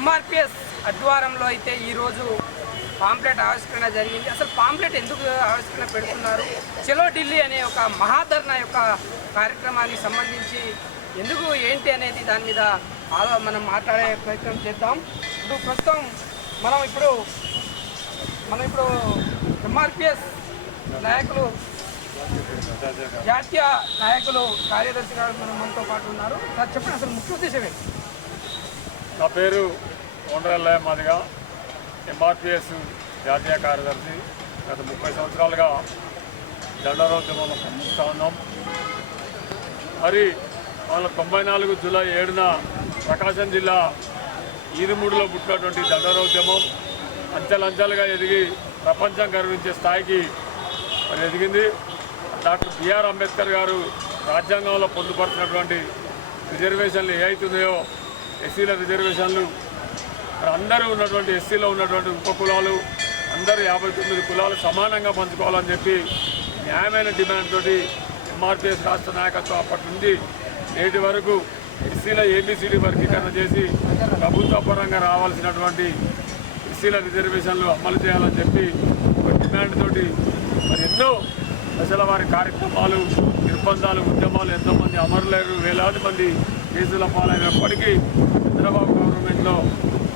ఎంఆర్పిఎస్ ఆధ్వర్యంలో అయితే ఈరోజు పాంప్లెట్ ఆవిష్కరణ జరిగింది. అసలు పాంప్లెట్ ఎందుకు ఆవిష్కరణ పెడుతున్నారు, చలో ఢిల్లీ అనే ఒక మహాధరణ యొక్క కార్యక్రమానికి సంబంధించి ఎందుకు ఏంటి అనేది దాని మీద మనం మాట్లాడే ప్రయత్నం చేద్దాం. ప్రస్తుతం మనం ఇప్పుడు ఎంఆర్పిఎస్ నాయకులు, జాతీయ నాయకులు, కార్యదర్శి గారు మనతో పాటు ఉన్నారు. సార్ చెప్పండి, అసలు ముఖ్య ఉద్దేశం ఏంటి? నా పేరు కొండరల్లయ్య మాదిగా, ఎంఆర్పిఎస్ జాతీయ కార్యదర్శి. గత 30 సంవత్సరాలుగా దండోరోద్యమంలో పనిచేస్తూ ఉన్నాం. మరి 1994 జూలై 7న ప్రకాశం జిల్లా ఈదుమూడిలో పుట్టినటువంటి దండోరోద్యమం అంచెలంచెలుగా ఎదిగి ప్రపంచం గర్వించే స్థాయికి మరి ఎదిగింది. డాక్టర్ బిఆర్ అంబేద్కర్ గారు రాజ్యాంగంలో పొందుపరిచినటువంటి రిజర్వేషన్లు ఏ అవుతున్నాయో, ఎస్సీల రిజర్వేషన్లు, అందరూ ఉన్నటువంటి ఎస్సీలో ఉన్నటువంటి ఉపకులాలు అందరూ 59 కులాలు సమానంగా పంచుకోవాలని చెప్పి న్యాయమైన డిమాండ్ తోటి ఎంఆర్పిఎస్ రాష్ట్ర నాయకత్వం అప్పటి నుండి నేటి వరకు ఎస్సీల ఏబిసిడి వర్గీకరణ చేసి ప్రభుత్వ పరంగా రావాల్సినటువంటి ఎస్సీల రిజర్వేషన్లు అమలు చేయాలని చెప్పి ఒక డిమాండ్ తోటి మరి ఎన్నో దశల వారి కార్యక్రమాలు, నిర్బంధాలు, ఉద్యమాలు ఎంతోమంది అమరులేరు, వేలాది మంది కేసుల పాలైనప్పటికీ చంద్రబాబు గవర్నమెంట్లో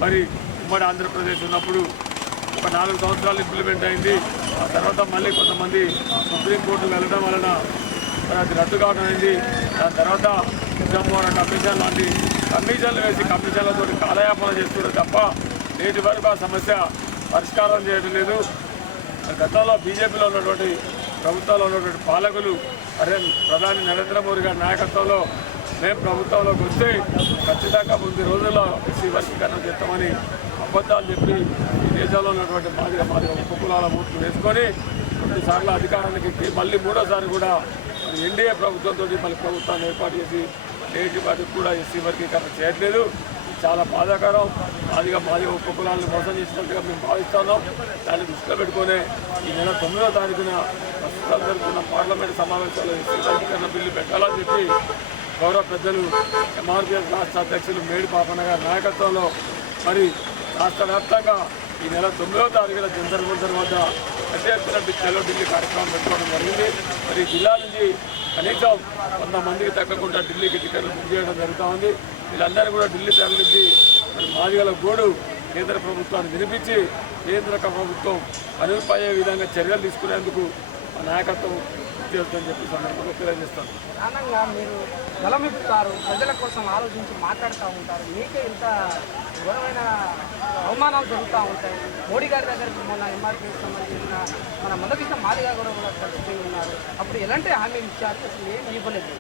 మరి ఉమ్మడి ఆంధ్రప్రదేశ్ ఉన్నప్పుడు ఒక 4 సంవత్సరాలు ఇంప్లిమెంట్ అయింది. ఆ తర్వాత మళ్ళీ కొంతమంది సుప్రీంకోర్టు వెళ్ళడం వలన మరి అది రద్దు కావడం అయింది. దాని తర్వాత నిజామాబాద్ కమిషన్ లాంటి కమిషన్లు వేసి కమిషన్లతో కాలయాపన చేస్తున్నారు తప్ప నేటి వరకు ఆ సమస్య పరిష్కారం చేయడం లేదు. గతంలో బీజేపీలో ఉన్నటువంటి ప్రభుత్వంలో ఉన్నటువంటి పాలకులు ప్రధాని నరేంద్ర మోదీ గారి నాయకత్వంలో మేము ప్రభుత్వంలోకి వస్తే ఖచ్చితంగా ముందు రోజుల్లో ఎస్సీ వర్గీకరణ చేస్తామని అబద్ధాలు చెప్పి ఈ దేశంలో ఉన్నటువంటి మాదిగా ఉపకులాల ఓట్లు వేసుకొని 2 సార్లు అధికారానికి ఎక్కి మళ్ళీ 3వ కూడా ఎన్డీఏ ప్రభుత్వంతో మళ్ళీ ప్రభుత్వాన్ని ఏర్పాటు చేసి నేటి వాటికి కూడా ఎస్సీ వర్గీకరణ చేయట్లేదు. చాలా బాధాకరం. మాదిగా ఉపకులాలను మోసం చేసినట్టుగా మేము భావిస్తున్నాం. దాన్ని దృష్టిలో పెట్టుకునే ఈ నెల 9వ తారీఖున ప్రస్తుతం జరుగుతున్న పార్లమెంటు సమావేశాల్లో ఎస్సీ వర్గీకరణ బిల్లు పెట్టాలని చెప్పి గౌరవ పెద్దలు ఎంఆర్పిఎస్ రాష్ట్ర అధ్యక్షులు మేడి పాపన్న గారి నాయకత్వంలో మరి రాష్ట్ర వ్యాప్తంగా ఈ నెల 9వ తారీఖున జంతర్ మంతర్ వద్ద పెద్ద ఎత్తున చలో ఢిల్లీ కార్యక్రమం పెట్టుకోవడం జరిగింది. మరి జిల్లా నుంచి కనీసం 100 మందికి తగ్గకుండా ఢిల్లీకి టికెట్లు బుక్ చేయడం జరుగుతూ ఉంది. వీళ్ళందరూ కూడా ఢిల్లీ తరలించి మరి మాదిగల గోడు కేంద్ర ప్రభుత్వాన్ని వినిపించి కేంద్ర ప్రభుత్వం అనుపయ్యే విధంగా చర్యలు తీసుకునేందుకు ఆ నాయకత్వం చేస్తుందని చెప్పి సందర్భంగా తెలియజేస్తాను. ప్రధానంగా మీరు బలమిప్పుతారు, ప్రజల కోసం ఆలోచించి మాట్లాడుతూ ఉంటారు. మీకే ఇంత ఘోరమైన అవమానాలు జరుగుతూ ఉంటాయి. మోడీ గారి దగ్గరికి మొన్న ఎంఆర్పీకి సంబంధించిన మన మొదటి మాదిగా కూడా కలిసిపోయి ఉన్నారు. అప్పుడు ఎలాంటి హామీలు ఇచ్చారు, అసలు ఏమి ఇవ్వలేదు.